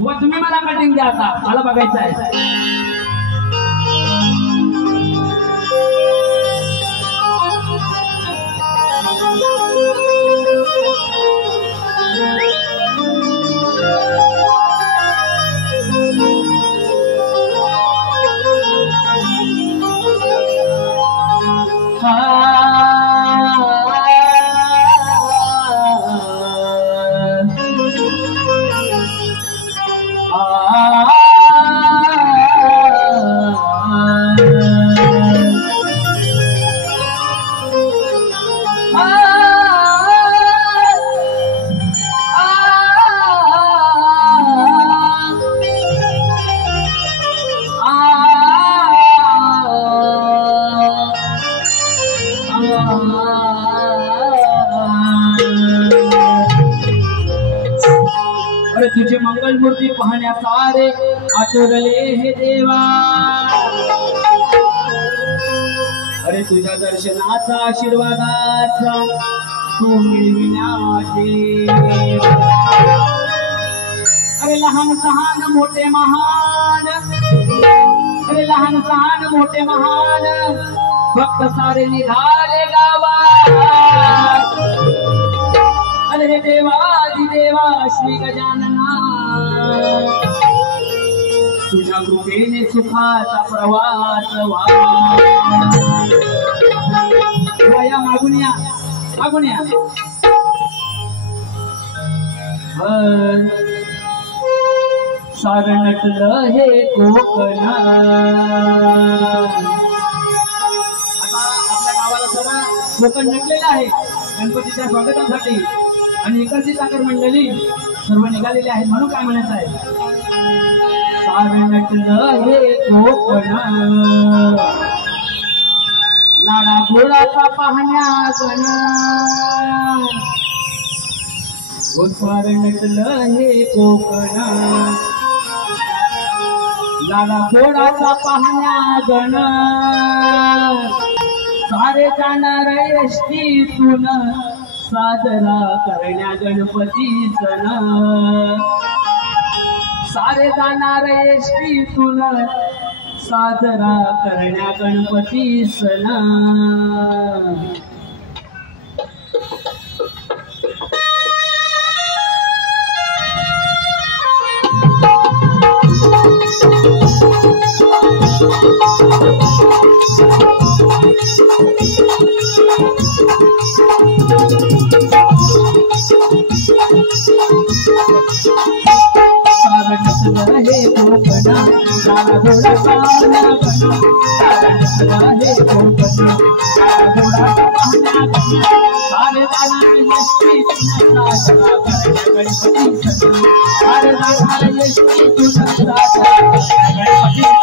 व तुम्ही मला कटिंग द्या आता, मला बघायचं आहे. अरे तुझे मंगल मूर्ती पाहण्यासारे आतुरले हे देवा. अरे तुझ्या दर्शनाचा आशीर्वादाचा तू मिळविण्याचे. अरे लहान सहान मोठे महान, अरे लहान सहान मोठे महान भक्त सारे निघाले गावात. अरे हे देवा श्री गजानना, तुझ्या कृपेने सुखाचा प्रवास व्हावा. मागून या मागून या. सारं नटलं हे कोकण. आता आपल्या गावाला सगळं कोकण नटलेलं आहे गणपतीच्या स्वागतासाठी. आणि इकडची चाकर मंडळी सर्व निघालेली आहेत. म्हणून काय म्हणायचं आहे, सारं नटलं हे कोकण लाडा गोळाचा पाहण्या गण. सारं नटलं हे कोकण लाडा गोळाचा पाहण्या गण. सारे जाणार एसटीतून साजरा करण्या गणपती सण. सारे जाणार एसटीतून साजरा करण्या गणपती सण. हे कोकण लाडा गोळा पाहण्या गण. हे कोकण लाडा गोळा पाहण्या गण. सारे जाणार एसटीतून साजरा करण्या गणपती सण. सारे जाणार एसटीतून साजरा करण्या गणपती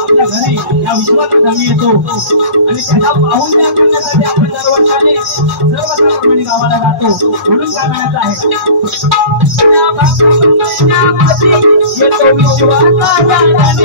आपल्या घरी या विश्वात जमी येतो आणि त्याला पाहून करण्यासाठी आपण दरवर्षाने सर्वसाधारणपणे गावाला जातो. म्हणून काय म्हणायचं आहे, येतो विश्वाचा परिवार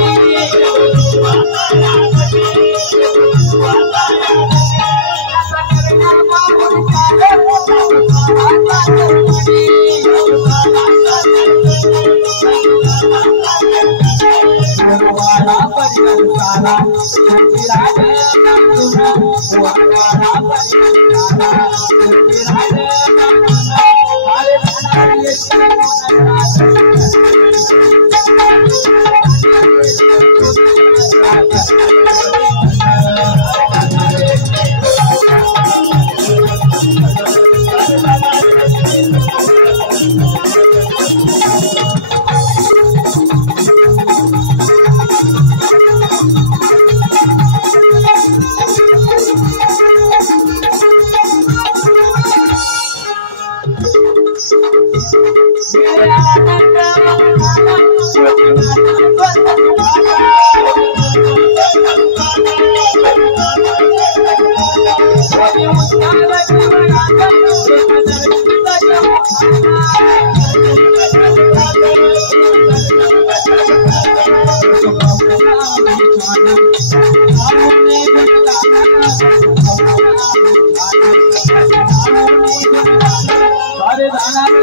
अरे जाणार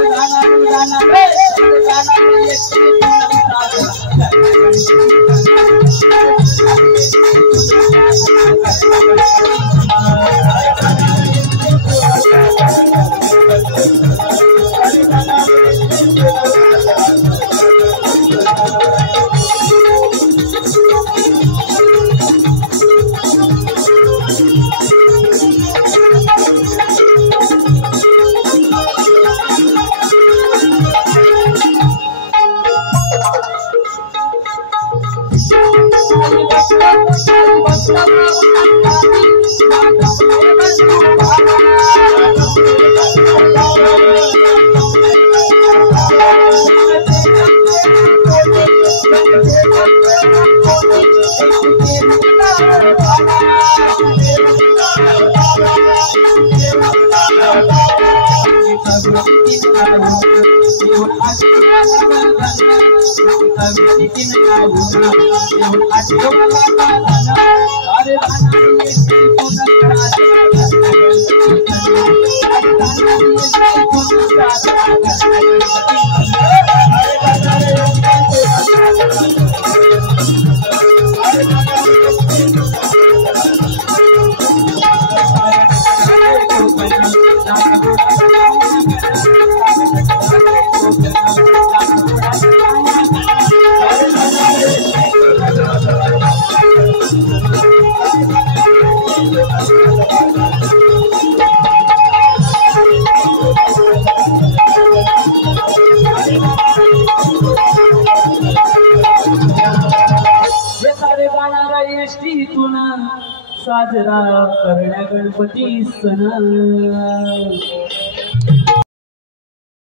साजरा करण्या गणपती सण